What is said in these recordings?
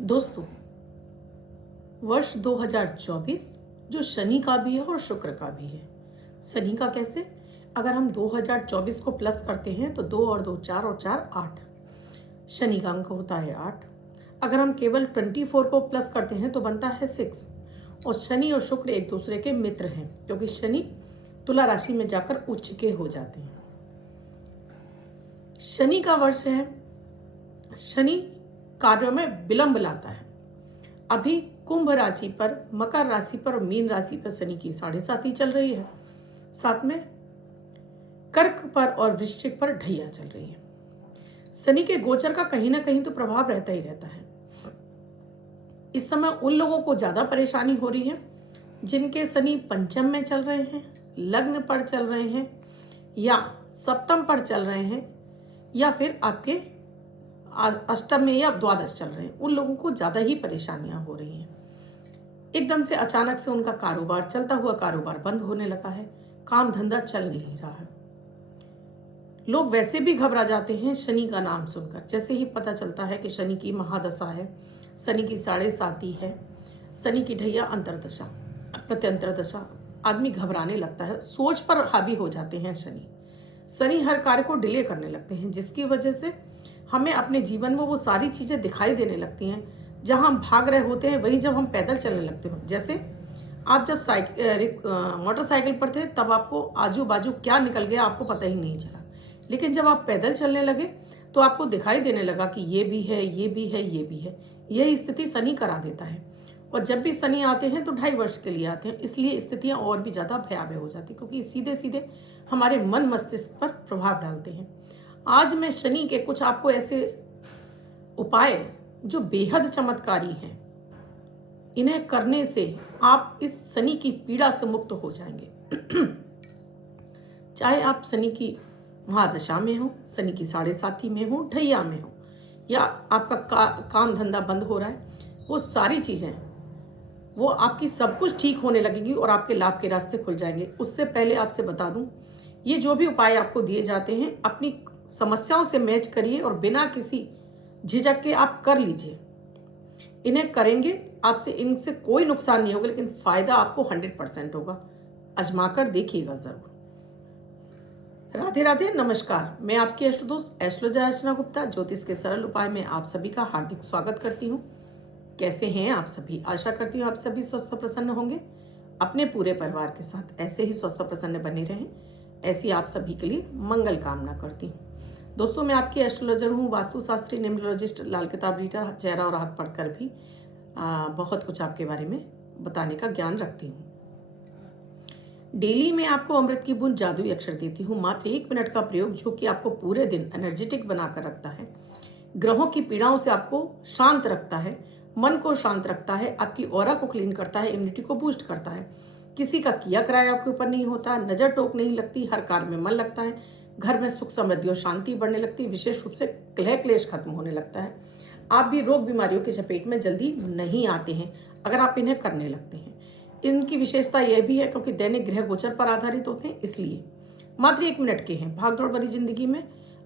दोस्तों, वर्ष 2024 जो शनि का भी है और शुक्र का भी है। शनि का कैसे? अगर हम 2024 को प्लस करते हैं तो 2 और 2 4 और 4 8। शनि का अंक होता है 8। अगर हम केवल 24 को प्लस करते हैं तो बनता है 6। और शनि और शुक्र एक दूसरे के मित्र हैं क्योंकि शनि तुला राशि में जाकर उच्च के हो जाते हैं। शनि का वर्ष है, शनि कार्यों में विलंब लाता है। अभी कुंभ राशि पर, मकर राशि पर और मीन राशि पर शनि की 7.5 चल रही है। साथ में कर्क पर और वृश्चिक पर ढैया चल रही है। शनि के गोचर का कहीं ना कहीं तो प्रभाव रहता ही रहता है। इस समय उन लोगों को ज्यादा परेशानी हो रही है जिनके शनि पंचम में चल रहे हैं, लग्न पर चल रहे हैं या सप्तम पर चल रहे हैं या फिर आपके अष्टम में या द्वादश चल रहे हैं। उन लोगों को ज्यादा ही परेशानियां हो रही हैं। एकदम से अचानक से उनका कारोबार, चलता हुआ कारोबार बंद होने लगा है, काम धंधा चल नहीं रहा है। लोग वैसे भी घबरा जाते हैं शनि का नाम सुनकर। जैसे ही पता चलता है कि शनि की महादशा है, शनि की 7.5 है, शनि की ढैया अंतरदशा, प्रत्यंतर दशा, आदमी घबराने लगता है, सोच पर हावी हो जाते हैं। शनि हर कार्य को डिले करने लगते हैं, जिसकी वजह से हमें अपने जीवन में वो सारी चीजें दिखाई देने लगती हैं। जहां हम भाग रहे होते हैं वहीं जब हम पैदल चलने लगते हो, जैसे आप जब मोटरसाइकिल पर थे तब आपको आजू बाजू क्या निकल गया आपको पता ही नहीं चला, लेकिन जब आप पैदल चलने लगे तो आपको दिखाई देने लगा कि ये भी है, ये भी है, ये भी है। यही स्थिति शनि करा देता है। और जब भी शनि आते हैं तो 2.5 वर्ष के लिए आते हैं, इसलिए स्थितियां और भी ज्यादा भयावह हो जाती, क्योंकि सीधे सीधे हमारे मन मस्तिष्क पर प्रभाव डालते हैं। आज मैं शनि के कुछ आपको ऐसे उपाय जो बेहद चमत्कारी हैं, इन्हें करने से आप इस शनि की पीड़ा से मुक्त हो जाएंगे। चाहे आप शनि की महादशा में हो, शनि की 7.5 में हो, ढैया में हो, या आपका काम धंधा बंद हो रहा है, वो सारी चीजें वो आपकी सब कुछ ठीक होने लगेगी और आपके लाभ के रास्ते खुल जाएंगे। उससे पहले आपसे बता दूं, ये जो भी उपाय आपको दिए जाते हैं अपनी समस्याओं से मैच करिए और बिना किसी झिझक के आप कर लीजिए। इन्हें करेंगे आपसे इनसे कोई नुकसान नहीं होगा, लेकिन फायदा आपको 100% होगा। आजमाकर देखिएगा जरूर। राधे राधे, नमस्कार। मैं आपकी अष्टदोस्त एस्ट्रोलॉजर अर्चना गुप्ता ज्योतिष के सरल उपाय में आप सभी का हार्दिक स्वागत करती हूँ। कैसे हैं आप सभी? आशा करती हूँ आप सभी स्वस्थ प्रसन्न होंगे। अपने पूरे परिवार के साथ ऐसे ही स्वस्थ प्रसन्न बने रहें, ऐसी आप सभी के लिए मंगल कामना करती हूँ। दोस्तों, मैं आपकी एस्ट्रोलॉजर हूँ, वास्तुशास्त्री, न्यूमरोलॉजिस्ट, लाल किताब रीडर, चेहरा और हाथ पढ़कर भी बहुत कुछ आपके बारे में बताने का ज्ञान रखती हूँ। डेली मैं आपको अमृत की बूंद जादुई अक्षर देती हूँ, मात्र 1 मिनट का प्रयोग जो कि आपको पूरे दिन एनर्जेटिक बनाकर रखता है, ग्रहों की पीड़ाओं से आपको शांत रखता है, मन को शांत रखता है, आपकी ऑरा को क्लीन करता है, इम्यूनिटी को बूस्ट करता है। किसी का किया कराया आपके ऊपर नहीं होता, नजर टोक नहीं लगती, हर कार्य में मन लगता है, घर में सुख समृद्धि और शांति बढ़ने लगती है, विशेष रूप से कलह क्लेश खत्म होने लगता है। आप भी रोग बीमारियों की चपेट में जल्दी नहीं आते हैं अगर आप इन्हें करने लगते हैं। इनकी विशेषता यह भी है क्योंकि दैनिक ग्रह गोचर पर आधारित होते हैं, इसलिए मात्र 1 मिनट के हैं। भागदौड़ भरी जिंदगी में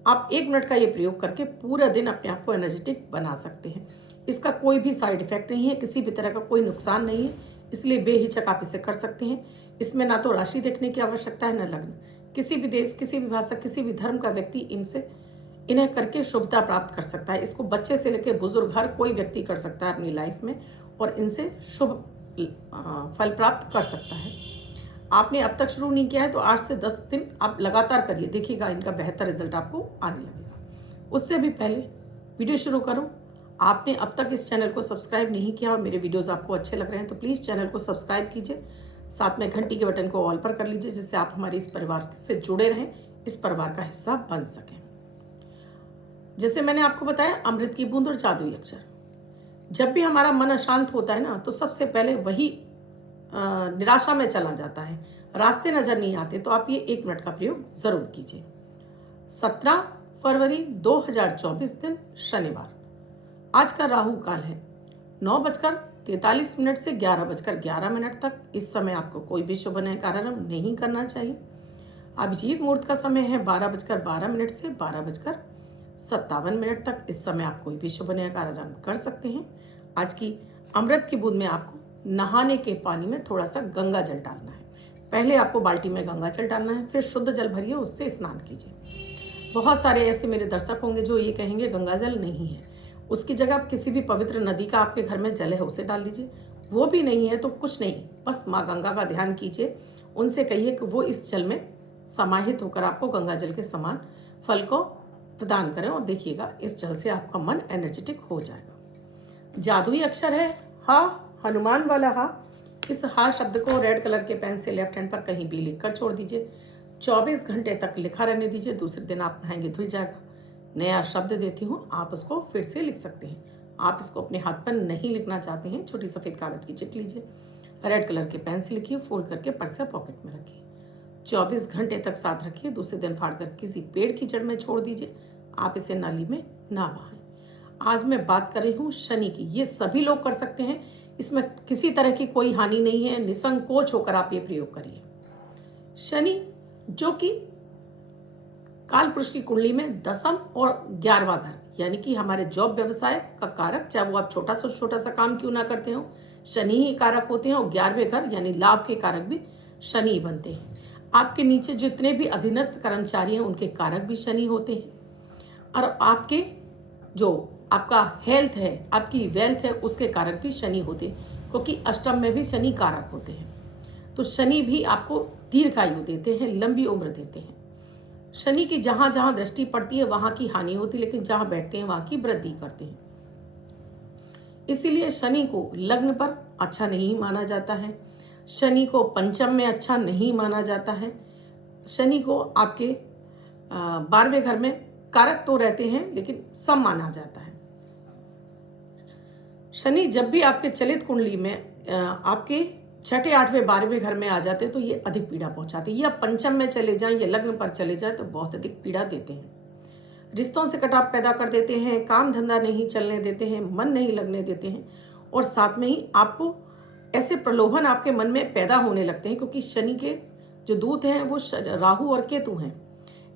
आप 1 मिनट का ये प्रयोग करके पूरा दिन अपने आप को एनर्जेटिक बना सकते हैं। इसका कोई भी साइड इफेक्ट नहीं है, किसी भी तरह का कोई नुकसान नहीं है, इसलिए बेहिचक आप इसे कर सकते हैं। इसमें ना तो राशि देखने की आवश्यकता है, न लग्न। किसी भी देश, किसी भी भाषा, किसी भी धर्म का व्यक्ति इन्हें करके शुभता प्राप्त कर सकता है। इसको बच्चे से लेकर बुजुर्ग हर कोई व्यक्ति कर सकता है अपनी लाइफ में और इनसे शुभ फल प्राप्त कर सकता है। आपने अब तक शुरू नहीं किया है तो 8 से 10 दिन आप लगातार करिए, देखिएगा इनका बेहतर रिजल्ट आपको आने लगेगा। उससे भी पहले वीडियो शुरू करूं, आपने अब तक इस चैनल को सब्सक्राइब नहीं किया और मेरे वीडियोस आपको अच्छे लग रहे हैं तो प्लीज़ चैनल को सब्सक्राइब कीजिए, साथ में घंटी के बटन को ऑल पर कर लीजिए, जिससे आप हमारे इस परिवार से जुड़े रहें, इस परिवार का हिस्सा बन सकें। जैसे मैंने आपको बताया, अमृत की बूंद और जादुई अक्षर। जब भी हमारा मन अशांत होता है ना, तो सबसे पहले वही निराशा में चला जाता है, रास्ते नजर नहीं आते, तो आप ये 1 मिनट का प्रयोग जरूर कीजिए। 17 फरवरी 2024 दिन शनिवार। आज का राहु काल है 9:43 से 11:11 तक। इस समय आपको कोई भी शुभ नए कार्यारंभ नहीं करना चाहिए। अभिजीत मुहूर्त का समय है 12:12 से 12:57 तक। इस समय आप कोई भी शुभ नया कार्यारंभ कर सकते हैं। आज की अमृत की बूंद में आपको नहाने के पानी में थोड़ा सा गंगा जल डालना है। पहले आपको बाल्टी में गंगा जल डालना है, फिर शुद्ध जल भरिए, उससे स्नान कीजिए। बहुत सारे ऐसे मेरे दर्शक होंगे जो ये कहेंगे गंगा जल नहीं है, उसकी जगह आप किसी भी पवित्र नदी का आपके घर में जल है उसे डाल लीजिए। वो भी नहीं है तो कुछ नहीं, बस माँ गंगा का ध्यान कीजिए, उनसे कहिए कि वो इस जल में समाहित होकर आपको गंगा जल के समान फल को प्रदान करें, और देखिएगा इस जल से आपका मन एनर्जेटिक हो जाएगा। जादुई अक्षर है हा, हनुमान वाला हा। इस हा शब्द को रेड कलर के पेन से लेफ्ट हैंड पर कहीं भी लिख कर छोड़ दीजिए। 24 घंटे तक लिखा रहने दीजिए, दूसरे दिन आप नहाएंगे धुल जाएगा। नया शब्द देती हूँ, आप उसको फिर से लिख सकते हैं। आप इसको अपने हाथ पर नहीं लिखना चाहते हैं, छोटी सफ़ेद कागज की चिट लीजिए, रेड कलर के पेन से लिखिए, फोल्ड करके पर्स या पॉकेट में रखिए। 24 घंटे तक साथ रखिए, दूसरे दिन फाड़ कर किसी पेड़ की जड़ में छोड़ दीजिए। आप इसे नाली में ना बहाएं। आज मैं बात कर रही हूँ शनि की। ये सभी लोग कर सकते हैं, इसमें किसी तरह की कोई हानि नहीं है। निसंकोच होकर आप ये प्रयोग करिए। शनि जो कि काल पुरुष की कुंडली में 10वां और 11वां घर, यानी कि हमारे जॉब व्यवसाय का कारक, चाहे वो आप छोटा से छोटा सा काम क्यों ना करते हो, शनि ही कारक होते हैं। और 11वें घर यानी लाभ के कारक भी शनि ही बनते हैं। आपके नीचे जितने भी अधीनस्थ कर्मचारी हैं उनके कारक भी शनि होते हैं। और आपके जो आपका हेल्थ है, आपकी वेल्थ है, उसके कारक भी शनि होते हैं, क्योंकि अष्टम में भी शनि कारक होते हैं। तो शनि भी आपको दीर्घायु देते हैं, लंबी उम्र देते हैं। शनि की जहाँ जहाँ दृष्टि पड़ती है वहाँ की हानि होती है, लेकिन जहाँ बैठते हैं वहाँ की वृद्धि करते हैं। इसीलिए शनि को लग्न पर अच्छा नहीं माना जाता है, शनि को पंचम में अच्छा नहीं माना जाता है। शनि को आपके 12वें घर में कारक तो रहते हैं, लेकिन सम माना जाता है। शनि जब भी आपके चलित कुंडली में आपके 6ठे 8वें 12वें घर में आ जाते हैं तो ये अधिक पीड़ा पहुंचाते हैं। या पंचम में चले जाएं या लग्न पर चले जाएं तो बहुत अधिक पीड़ा देते हैं। रिश्तों से कटाव पैदा कर देते हैं, काम धंधा नहीं चलने देते हैं, मन नहीं लगने देते हैं, और साथ में ही आपको ऐसे प्रलोभन आपके मन में पैदा होने लगते हैं, क्योंकि शनि के जो दूत हैं वो राहु और केतु हैं।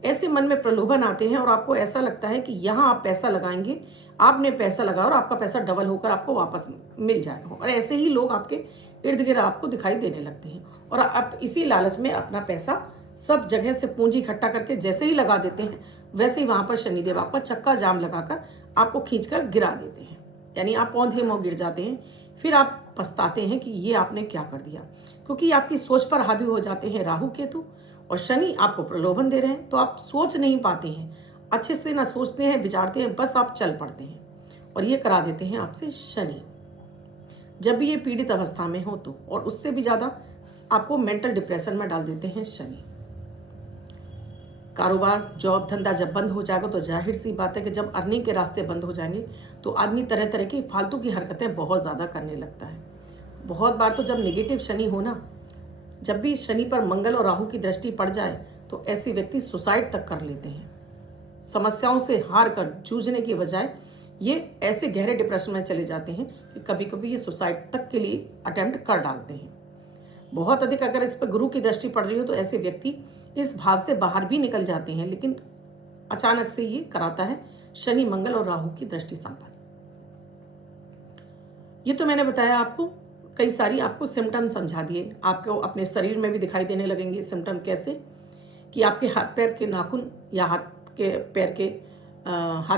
ऐसे मन में प्रलोभन आते हैं और आपको ऐसा लगता है कि यहाँ आप पैसा लगाएंगे, आपने पैसा लगाया और आपका पैसा डबल होकर आपको वापस मिल जाएगा। और ऐसे ही लोग आपके इर्द गिर्द आपको दिखाई देने लगते हैं, और आप इसी लालच में अपना पैसा सब जगह से पूंजी इकट्ठा करके जैसे ही लगा देते हैं, वैसे ही वहाँ पर शनिदेव आपका चक्का जाम लगाकर आपको खींचकर गिरा देते हैं। यानी आप पौधे में गिर जाते हैं। फिर आप पछताते हैं कि ये आपने क्या कर दिया, क्योंकि आपकी सोच पर हावी हो जाते हैं राहु केतु, और शनि आपको प्रलोभन दे रहे हैं। तो आप सोच नहीं पाते हैं, अच्छे से ना सोचते हैं, विचारते हैं, बस आप चल पड़ते हैं, और ये करा देते हैं आपसे शनि। जब भी ये पीड़ित अवस्था में हो तो, और उससे भी ज़्यादा आपको मेंटल डिप्रेशन में डाल देते हैं शनि। कारोबार, जॉब, धंधा जब बंद हो जाएगा तो जाहिर सी बात है कि जब अर्निंग के रास्ते बंद हो जाएंगे तो आदमी तरह तरह की फालतू की हरकतें बहुत ज़्यादा करने लगता है। बहुत बार तो जब नेगेटिव शनि हो ना, जब भी शनि पर मंगल और राहु की दृष्टि पड़ जाए तो ऐसे व्यक्ति सुसाइड तक कर लेते हैं। समस्याओं से हार कर जूझने की बजाय ये ऐसे गहरे डिप्रेशन में चले जाते हैं कि कभी कभी ये सुसाइड तक के लिए अटेम्प्ट कर डालते हैं। बहुत अधिक अगर इस पर गुरु की दृष्टि पड़ रही हो तो ऐसे व्यक्ति इस भाव से बाहर भी निकल जाते हैं, लेकिन अचानक से ये कराता है शनि, मंगल और राहु की दृष्टि संपन्न। ये तो मैंने बताया आपको, कई सारी आपको सिम्टम समझा दिए। आपको अपने शरीर में भी दिखाई देने लगेंगे सिम्टम। कैसे कि आपके हाथ पैर के नाखून या हाथ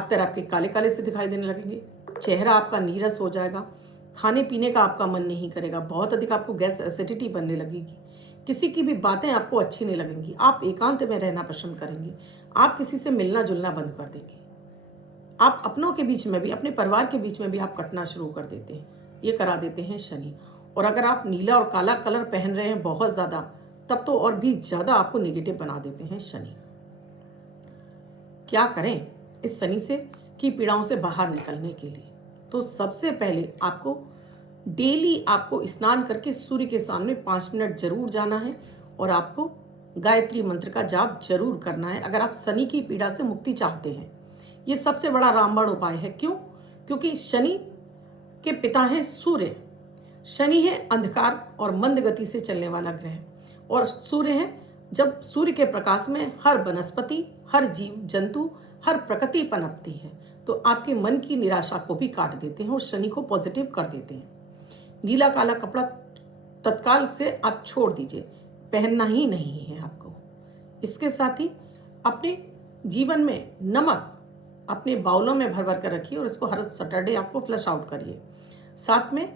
पैर आपके काले काले से दिखाई देने लगेंगे, चेहरा आपका नीरस हो जाएगा, खाने पीने का आपका मन नहीं करेगा, बहुत अधिक आपको गैस एसिडिटी बनने लगेगी, किसी की भी बातें आपको अच्छी नहीं लगेंगी, आप एकांत में रहना पसंद करेंगे, आप किसी से मिलना जुलना बंद कर देंगे, आप अपनों के बीच में भी, अपने परिवार के बीच में भी आप कटना शुरू कर देते हैं। ये करा देते हैं शनि। और अगर आप नीला और काला कलर पहन रहे हैं बहुत ज़्यादा, तब तो और भी ज़्यादा आपको नेगेटिव बना देते हैं शनि। क्या करें इस शनि से की पीड़ाओं से बाहर निकलने के लिए? तो सबसे पहले आपको डेली आपको स्नान करके सूर्य के सामने 5 मिनट जरूर जाना है, और आपको गायत्री मंत्र का जाप जरूर करना है अगर आप शनि की पीड़ा से मुक्ति चाहते हैं। ये सबसे बड़ा रामबाण उपाय है। क्यों? क्योंकि शनि के पिता हैं सूर्य। शनि है अंधकार और मंद गति से चलने वाला ग्रह, और सूर्य है, जब सूर्य के प्रकाश में हर वनस्पति, हर जीव जंतु, हर प्रकृति पनपती है। तो आपके मन की निराशा को भी काट देते हैं और शनि को पॉजिटिव कर देते हैं। नीला काला कपड़ा तत्काल से आप छोड़ दीजिए, पहनना ही नहीं है आपको। इसके साथ ही अपने जीवन में नमक अपने बाउलों में भर भर कर रखिए और इसको हर सैटरडे आपको फ्लश आउट करिए। साथ में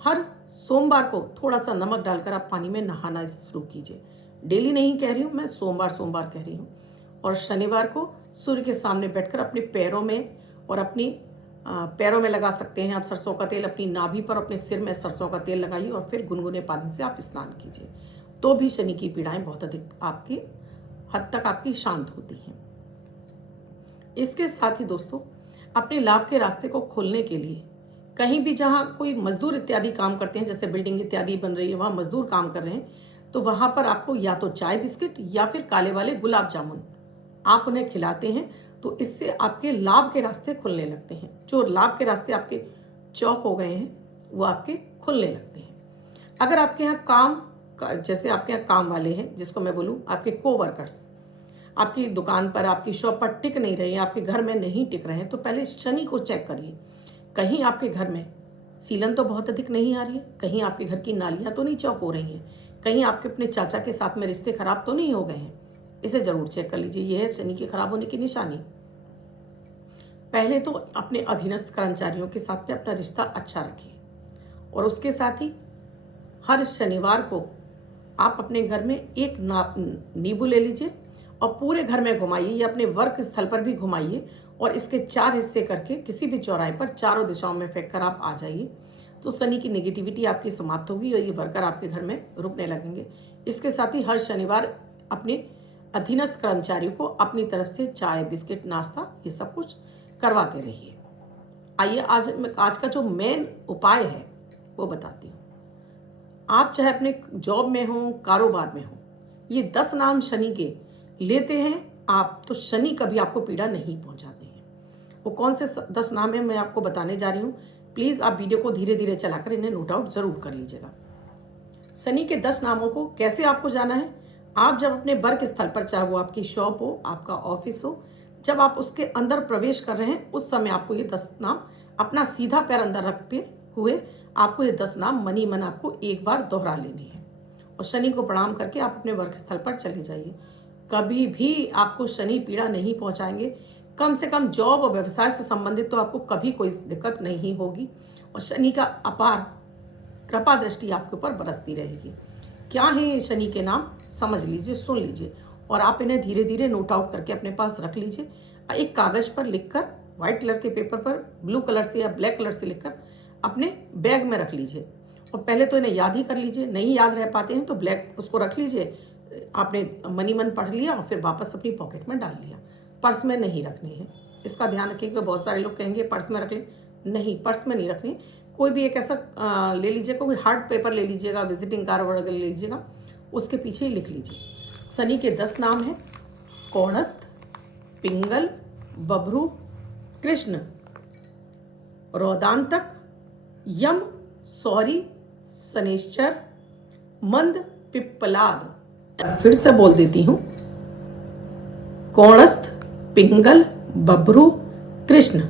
हर सोमवार को थोड़ा सा नमक डालकर आप पानी में नहाना शुरू कीजिए। डेली नहीं कह रही हूँ मैं, सोमवार कह रही हूँ। और शनिवार को सूर्य के सामने बैठकर अपने पैरों में और अपनी पैरों में लगा सकते हैं आप सरसों का तेल, अपनी नाभि पर, अपने सिर में सरसों का तेल लगाइए और फिर गुनगुने पानी से आप स्नान कीजिए, तो भी शनि की पीड़ाएं बहुत अधिक आपकी हद तक आपकी शांत होती हैं। इसके साथ ही दोस्तों, अपने लाभ के रास्ते को खोलने के लिए कहीं भी जहाँ कोई मजदूर इत्यादि काम करते हैं, जैसे बिल्डिंग इत्यादि बन रही है, वहाँ मजदूर काम कर रहे हैं, तो वहाँ पर आपको या तो चाय बिस्किट या फिर काले वाले गुलाब जामुन आप उन्हें खिलाते हैं, तो इससे आपके लाभ के रास्ते खुलने लगते हैं। जो लाभ के रास्ते आपके चौक हो गए हैं वो आपके खुलने लगते हैं। अगर आपके यहाँ जैसे आपके यहाँ काम वाले हैं, जिसको मैं बोलूँ आपके कोवर्कर्स, आपकी दुकान पर, आपकी शॉप पर टिक नहीं रहे हैं, आपके घर में नहीं टिक रहे हैं, तो पहले शनि को चेक करिए। कहीं आपके घर में सीलन तो बहुत अधिक नहीं आ रही है, कहीं आपके घर की नालियाँ तो नहीं चौक हो रही हैं, कहीं आपके अपने चाचा के साथ में रिश्ते खराब तो नहीं हो गए हैं। इसे जरूर चेक कर लीजिए, यह है शनि के खराब होने की निशानी। पहले तो अपने अधीनस्थ कर्मचारियों के साथ में अपना रिश्ता अच्छा रखिए और उसके साथ ही हर शनिवार को आप अपने घर में एक नींबू ले लीजिए और पूरे घर में घुमाइए या अपने वर्क स्थल पर भी घुमाइए और इसके 4 हिस्से करके किसी भी चौराहे पर चारों दिशाओं में फेंक कर आप आ जाइए, तो शनि की नेगेटिविटी आपकी समाप्त होगी और ये वर्कर आपके घर में रुकने लगेंगे। इसके साथ ही हर शनिवार अपने अधीनस्थ कर्मचारियों को अपनी तरफ से चाय बिस्किट नाश्ता ये सब कुछ करवाते रहिए। आइए आज का जो मेन उपाय है वो बताती हूँ। आप चाहे अपने जॉब में हो, कारोबार में हो, ये 10 नाम शनि के लेते हैं आप, तो शनि कभी आपको पीड़ा नहीं पहुंचाते हैं। वो कौन से 10 नाम है मैं आपको बताने जा रही हूँ। प्लीज़ आप वीडियो को धीरे धीरे चलाकर इन्हें नोट आउट जरूर कर लीजिएगा। शनि के 10 नामों को कैसे आपको जाना है, आप जब अपने वर्क स्थल पर, चाहे वो आपकी शॉप हो, आपका ऑफिस हो, जब आप उसके अंदर प्रवेश कर रहे हैं उस समय आपको ये 10 नाम अपना सीधा पैर अंदर रखते हुए आपको ये 10 नाम मन ही मन आपको एक बार दोहरा लेने हैं और शनि को प्रणाम करके आप अपने वर्क स्थल पर चले जाइए। कभी भी आपको शनि पीड़ा नहीं पहुंचाएंगे। कम से कम जॉब और व्यवसाय से संबंधित तो आपको कभी कोई दिक्कत नहीं होगी और शनि का अपार कृपा दृष्टि आपके ऊपर बरसती रहेगी। क्या है ये शनि के नाम, समझ लीजिए, सुन लीजिए और आप इन्हें धीरे धीरे नोट आउट करके अपने पास रख लीजिए। एक कागज़ पर लिखकर, व्हाइट कलर के पेपर पर ब्लू कलर से या ब्लैक कलर से लिखकर अपने बैग में रख लीजिए और पहले तो इन्हें याद ही कर लीजिए। नहीं याद रह पाते हैं तो ब्लैक उसको रख लीजिए, आपने मनी मन पढ़ लिया और फिर वापस अपनी पॉकेट में डाल लिया। पर्स में नहीं रखने हैं, इसका ध्यान रखिएगा। बहुत सारे लोग कहेंगे पर्स में रख लें, नहीं, पर्स में नहीं रखनी। कोई भी एक ऐसा ले लीजिएगा, कोई हार्ड पेपर ले लीजिएगा, विजिटिंग कार्ड वगैरह ले लीजिएगा, उसके पीछे ही लिख लीजिए। शनि के 10 नाम हैं कौड़स्थ, पिंगल, बभ्रू, कृष्ण, रौदांतक, यम, सौरी, शनैश्चर, मंद, पिप्पलाद। फिर से बोल देती हूँ, कौड़स्थ, पिंगल, बभ्रू, कृष्ण,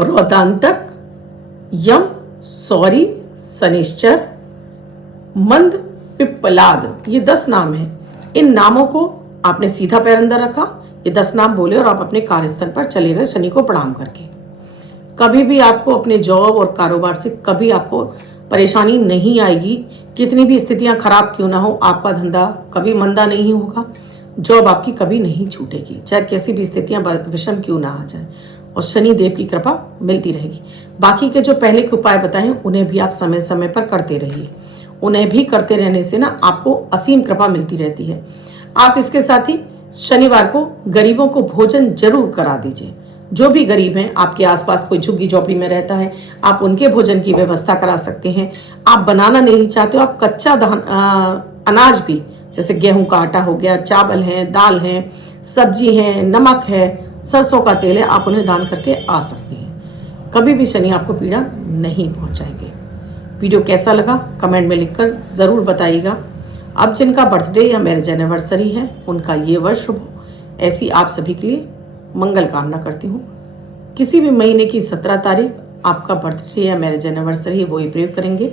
रौदांतक, यम, सौरी, शनैश्चर, मंद, पिप्पलाद। ये 10 नाम हैं। इन नामों को आपने सीधा पैर अंदर रखा, ये 10 नाम बोले और आप अपने कार्यस्थल पर चले गए शनि को प्रणाम करके। कभी भी आपको अपने जॉब और कारोबार से कभी आपको परेशानी नहीं आएगी। कितनी भी स्थितियां खराब क्यों ना हो, आपका धंधा कभी मंदा नहीं होगा, जॉब आपकी कभी नहीं छूटेगी, चाहे कैसी भी स्थितियां विषम क्यों ना आ जाए, और शनि देव की कृपा मिलती रहेगी। बाकी के जो पहले के उपाय बताए उन्हें भी आप समय समय पर करते रहिए। उन्हें भी करते रहने से ना आपको असीम कृपा मिलती रहती है। आप इसके साथ ही शनिवार को गरीबों को भोजन जरूर करा दीजिए। जो भी गरीब हैं, आपके आसपास कोई झुग्गी झोपड़ी में रहता है, आप उनके भोजन की व्यवस्था करा सकते हैं। आप बनाना नहीं चाहते हो, आप कच्चा अनाज भी, जैसे गेहूं का आटा हो गया, चावल है, दाल है, सब्जी है, नमक है, सरसों का तेल है, आप उन्हें दान करके आ सकते हैं। कभी भी शनि आपको पीड़ा नहीं पहुंचाएंगे। वीडियो कैसा लगा कमेंट में लिखकर ज़रूर बताइएगा। अब जिनका बर्थडे या मैरिज एनिवर्सरी है उनका ये वर्ष शुभ हो, ऐसी आप सभी के लिए मंगल कामना करती हूँ। किसी भी महीने की 17 तारीख आपका बर्थडे या मैरिज एनिवर्सरी है, वही प्रयोग करेंगे।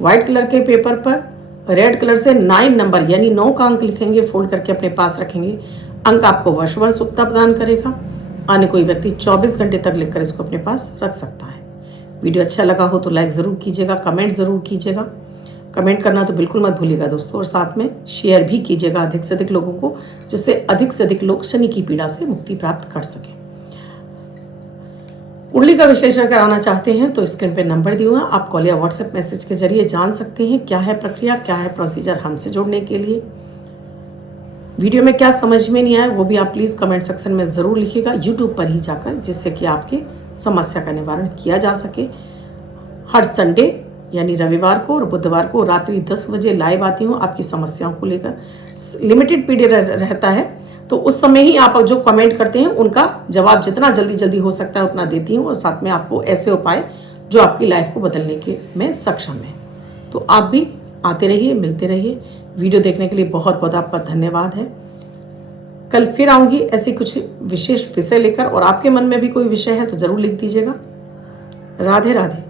व्हाइट कलर के पेपर पर रेड कलर से 9 नंबर यानी 9 का अंक लिखेंगे, फोल्ड करके अपने पास रखेंगे। अंक आपको वर्षभर सुखता प्रदान करेगा। अन्य कोई व्यक्ति 24 घंटे तक लिखकर इसको अपने पास रख सकता है। वीडियो अच्छा लगा हो तो लाइक ज़रूर कीजिएगा, कमेंट ज़रूर कीजिएगा। कमेंट करना तो बिल्कुल मत भूलिएगा दोस्तों, और साथ में शेयर भी कीजिएगा अधिक से अधिक लोगों को, जिससे अधिक से अधिक लोग शनि की पीड़ा से मुक्ति प्राप्त कर सकें। कुंडली का विश्लेषण कराना चाहते हैं तो स्क्रीन पे नंबर दिया हुआ है, आप कॉल या व्हाट्सएप मैसेज के जरिए जान सकते हैं क्या है प्रक्रिया, क्या है प्रोसीजर हमसे जुड़ने के लिए। वीडियो में क्या समझ में नहीं आया वो भी आप प्लीज़ कमेंट सेक्शन में ज़रूर लिखिएगा, यूट्यूब पर ही जाकर, जिससे कि आपकी समस्या का निवारण किया जा सके। हर संडे यानी रविवार को और बुधवार को रात्रि 10 बजे लाइव आती हूँ आपकी समस्याओं को लेकर। लिमिटेड पीरियड रहता है, तो उस समय ही आप जो कमेंट करते हैं उनका जवाब जितना जल्दी जल्दी हो सकता है उतना देती हूँ, और साथ में आपको ऐसे उपाय जो आपकी लाइफ को बदलने के में सक्षम है। तो आप भी आते रहिए, मिलते रहिए। वीडियो देखने के लिए बहुत बहुत आपका धन्यवाद है। कल फिर आऊँगी ऐसी कुछ विशेष विषय लेकर, और आपके मन में भी कोई विषय है तो ज़रूर लिख दीजिएगा। राधे राधे।